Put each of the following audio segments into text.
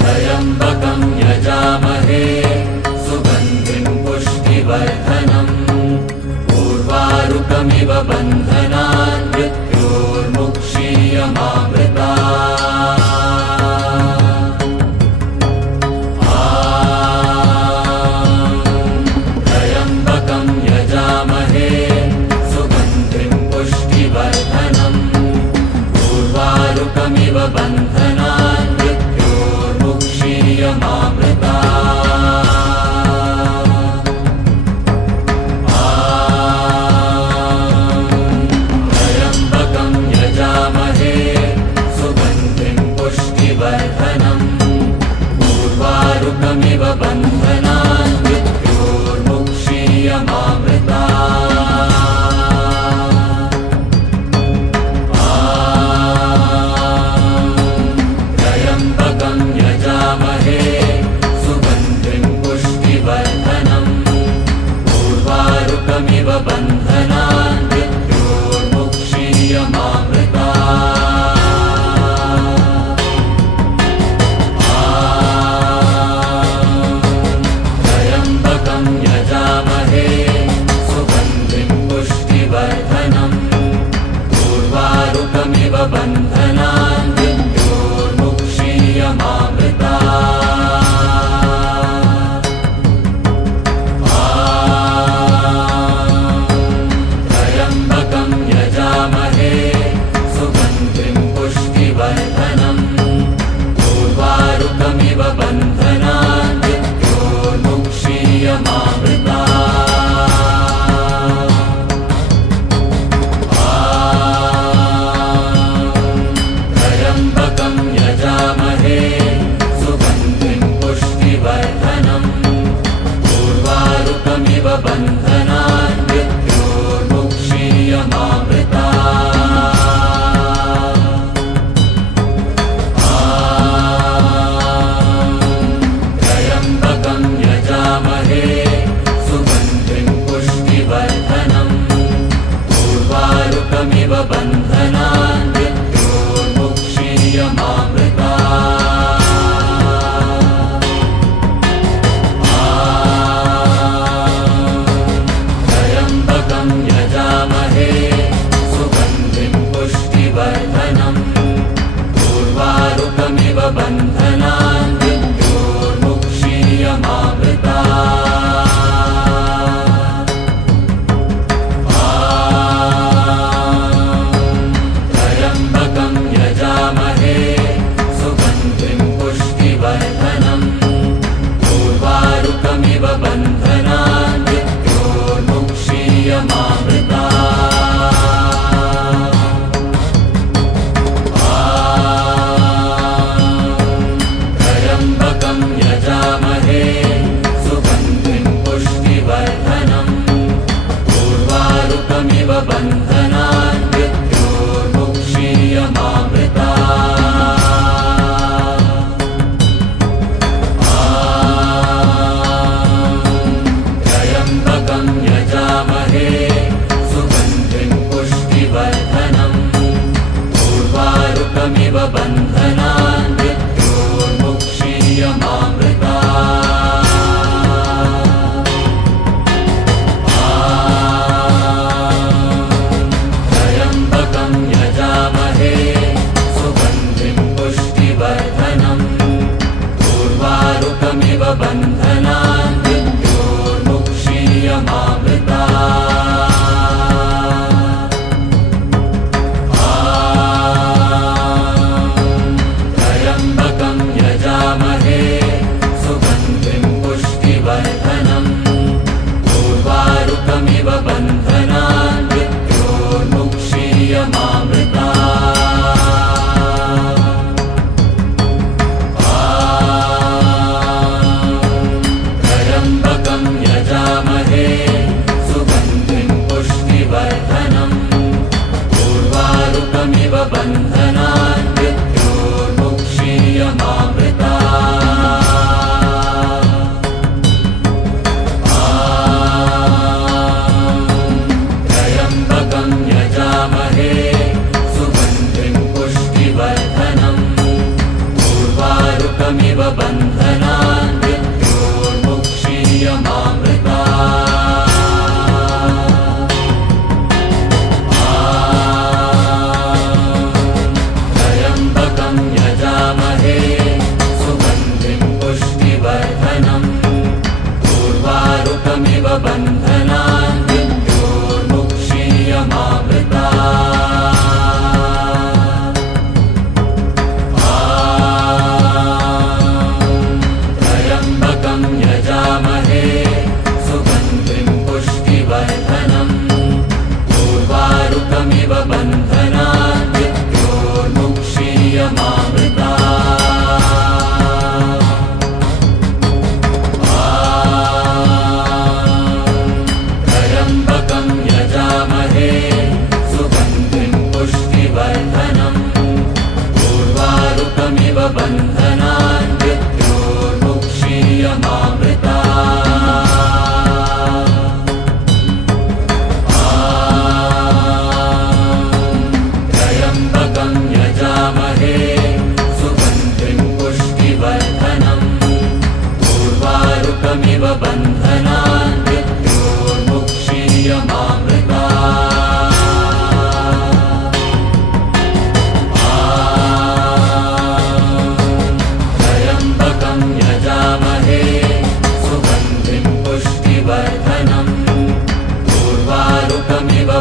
त्र्यम्बकं यजामहे सुगन्धिं पुष्टिवर्धनम् उर्वारुकमिव बन्धनान् मृत्योर्मुक्षीयमामृतात्। त्र्यम्बकं यजामहे सुगन्धिं पुष्टिवर्धनम् उर्वारुकमिव बन्धनान् मृत्योर्मुक्षीयमामृतात्। त्र्यम्बकं यजामहे सुगन्धिं पुष्टिवर्धनम् उर्वारुकमिव बन्धनान् मृत्योर्मुक्षीयमामृतात्। त्र्यम्बकं यजामहे सुगन्धिं पुष्टिवर्धनम् उर्वारुकमिव बन्धनान् मृत्योर्मुक्षीयमामृतात्। त्र्यम्बकं यजामहे सुगन्धिं पुष्टिवर्धनम् उर्वारुकमिव बन्धनान् मृत्योर्मुक्षीयमामृतात्। त्र्यम्बकं यजामहे सुगन्धिं पुष्टिवर्धनम् उर्वारुकमिव बन्धनान् मृत्योर्मुक्षीयमामृतात्। त्र्यम्बकं यजामहे सुगन्धिं पुष्टिवर्धनम् उर्वारुकमिव बन्धनान् मृत्योर्मुक्षीयमामृतात्। त्र्यम्बकं यजामहे सुगन्धिं पुष्टिवर्धनम् उर्वारुकमिव बन्धनान् त्र्यम्बकं यजामहे सुगन्धिं पुष्टिवर्धनम् उर्वारुकमिव बन्धनान् मृत्योर्मुक्षीयमामृतात्। त्र्यम्बकं यजामहे सुगन्धिं पुष्टिवर्धनम् उर्वारुकमिव बन्धनान् मृत्योर्मुक्षीयमामृतात्। त्र्यम्बकं यजामहे सुगन्धिं पुष्टिवर्धनम् उर्वारुकमिव बन्धनान् मृत्योर्मुक्षीयमामृतात्। त्र्यम्बकं यजामहे सुगन्धिं पुष्टिवर्धनम् उर्वारुकमिव बन्धनान् मृत्योर्मुक्षीयमामृतात्।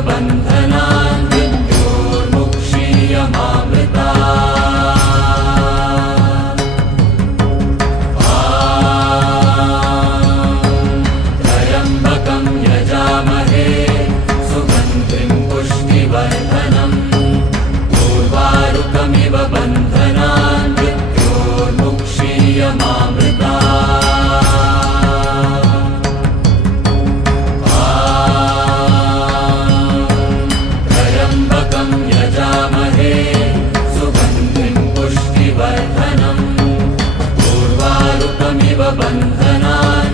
बन्धनान् मृत्योर्मुक्षीयमामृतात् त्र्यम्बकं यजामहे सुगन्धिं पुष्टिवर्धनम् उर्वारुकमिव बन्धनान् मृत्योर्मुक्षीयमामृतात् त्र्यम्बकं यजामहे सुगन्धिं पुष्टिवर्धनम् उर्वारुकमिव बन्धनान्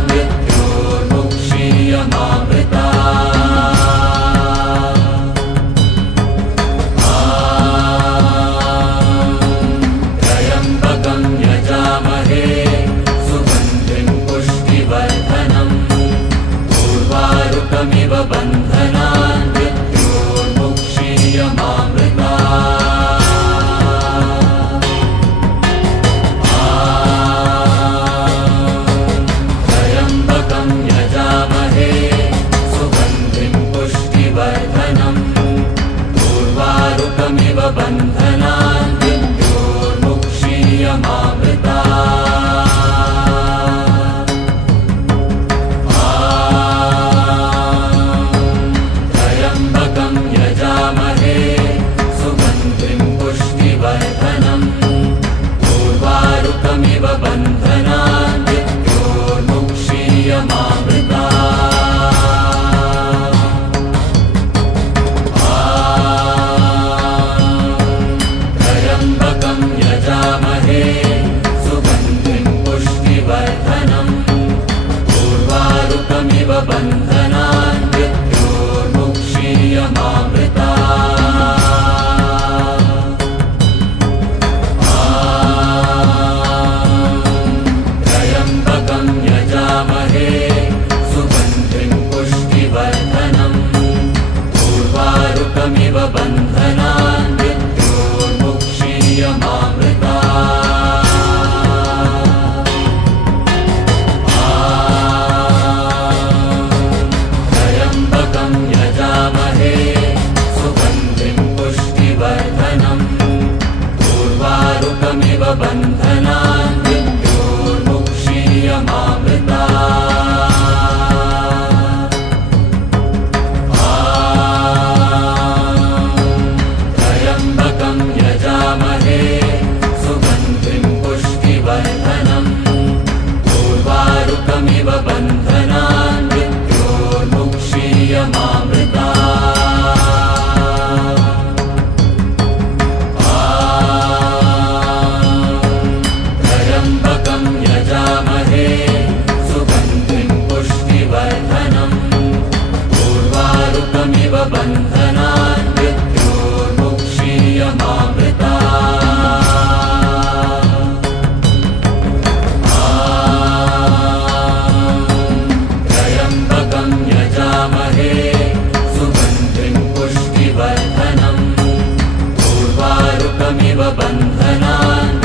त्र्यम्बकं यजामहे सुगन्धिं पुष्टिवर्धनम् उर्वारुकमिव बन्धनान् त्र्यम्बकं यजामहे सुगन्धिं पुष्टिवर्धनम् उर्वारुकमिव बन्धनान् त्र्यम्बकं यजामहे सुगन्धिं पुष्टिवर्धनम् उर्वारुकमिव बन्धनान् त्र्यम्बकं यजामहे सुगन्धिं पुष्टिवर्धनम् उर्वारुकमिव बन्धनान् त्र्यम्बकं यजामहे सुगन्धिं पुष्टिवर्धनम् उर्वारुकमिव बन्धनान् त्र्यम्बकं यजामहे सुगन्धिं पुष्टिवर्धनम् उर्वारुकमिव बन्धनान् त्र्यम्बकं यजामहे सुगन्धिं पुष्टिवर्धनम् उर्वारुकमिव बन्धनान् त्र्यम्बकं यजामहे सुगन्धिं पुष्टिवर्धनम् उर्वारुकमिव बन्धनान् त्र्यम्बकं यजामहे सुगन्धिं पुष्टिवर्धनम् उर्वारुकमिव बन्धनान्